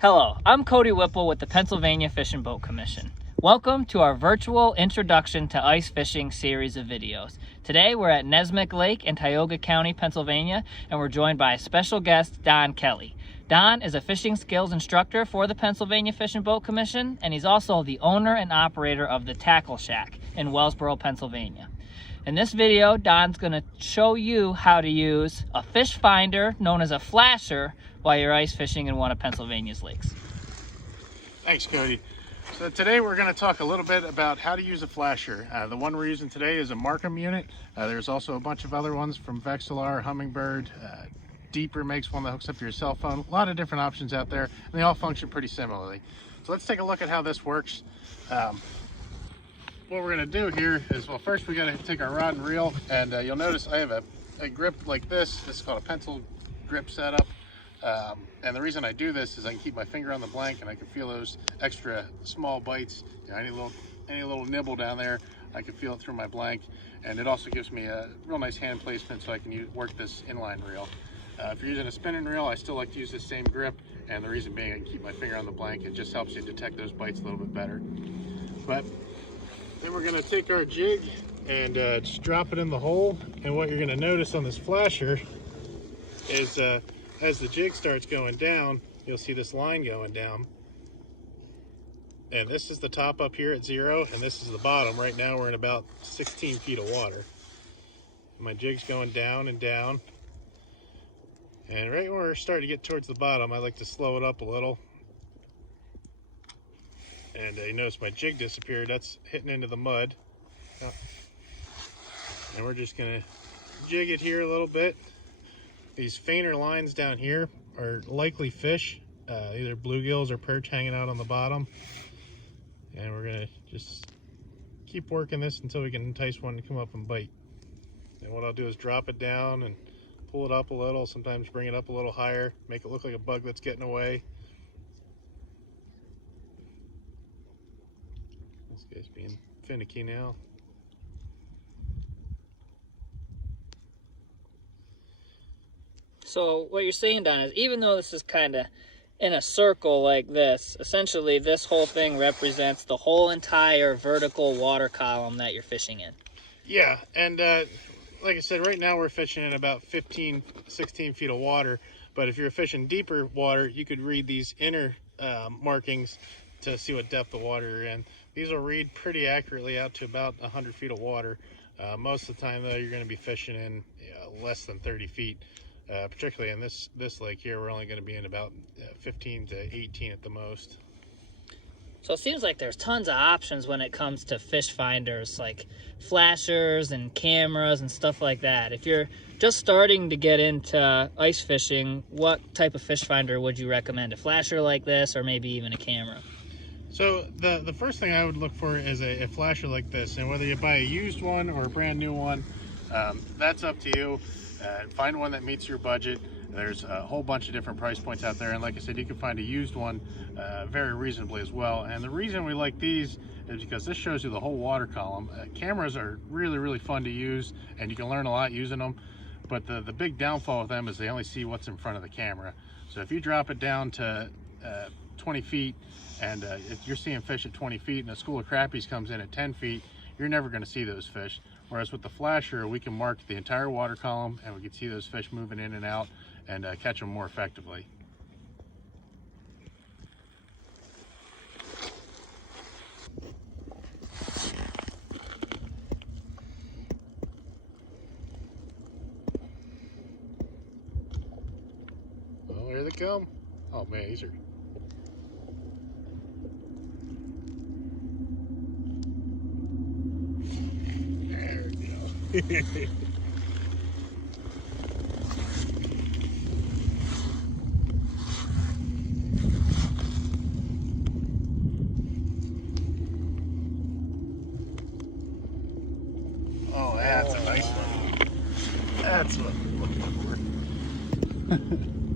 Hello, I'm Cody Whipple with the Pennsylvania Fish and Boat Commission. Welcome to our virtual Introduction to Ice Fishing series of videos. Today we're at Nesmic Lake in Tioga County, Pennsylvania, and we're joined by a special guest, Don Kelly. Don is a fishing skills instructor for the Pennsylvania Fish and Boat Commission, and he's also the owner and operator of the Tackle Shack in Wellsboro, Pennsylvania. In this video, Don's going to show you how to use a fish finder known as a flasher while you're ice fishing in one of Pennsylvania's lakes. Thanks, Cody. So today we're going to talk a little bit about how to use a flasher. The one we're using today is a Markham unit. There's also a bunch of other ones from Vexilar, Humminbird, Deeper makes one that hooks up to your cell phone. A lot of different options out there, and they all function pretty similarly. So let's take a look at how this works. What we're going to do here is, well, first we got to take our rod and reel, and you'll notice I have a grip like this. This is called a pencil grip setup. And the reason I do this is I can keep my finger on the blank and I can feel those extra small bites. You know, any little nibble down there, I can feel it through my blank. And it also gives me a real nice hand placement so I can work this inline reel. If you're using a spinning reel, I still like to use the same grip, and the reason being I can keep my finger on the blank. It just helps you detect those bites a little bit better. But then we're going to take our jig and just drop it in the hole. And what you're going to notice on this flasher is as the jig starts going down, you'll see this line going down. And this is the top up here at 0, and this is the bottom. Right now we're in about 16 feet of water. My jig's going down and down. And right when we're starting to get towards the bottom, I like to slow it up a little. And you notice my jig disappeared. That's hitting into the mud. And we're just gonna jig it here a little bit. These fainter lines down here are likely fish, either bluegills or perch hanging out on the bottom. And we're gonna just keep working this until we can entice one to come up and bite. And what I'll do is drop it down and pull it up a little, sometimes bring it up a little higher, make it look like a bug that's getting away. This guy's being finicky now. So what you're saying, Don, is even though this is kind of in a circle like this, essentially this whole thing represents the whole entire vertical water column that you're fishing in. Yeah, and like I said, right now we're fishing in about 15, 16 feet of water, but if you're fishing deeper water, you could read these inner markings to see what depth of water you're in. These will read pretty accurately out to about 100 feet of water. Most of the time, though, you're going to be fishing in less than 30 feet. Particularly in this lake here, we're only going to be in about 15 to 18 at the most. So it seems like there's tons of options when it comes to fish finders, like flashers and cameras and stuff like that. If you're just starting to get into ice fishing, what type of fish finder would you recommend? A flasher like this, or maybe even a camera? So the first thing I would look for is a flasher like this, and whether you buy a used one or a brand new one, that's up to you. Find one that meets your budget. There's a whole bunch of different price points out there, and like I said, you can find a used one very reasonably as well. And the reason we like these is because this shows you the whole water column. Cameras are really fun to use, and you can learn a lot using them, but the big downfall with them is they only see what's in front of the camera. So if you drop it down to 20 feet and if you're seeing fish at 20 feet and a school of crappies comes in at 10 feet, you're never going to see those fish. Whereas with the flasher, we can mark the entire water column and we can see those fish moving in and out and catch them more effectively. Oh, here they come. Oh man, these are... There we go. Oh, that's a nice one. That's what we're looking for.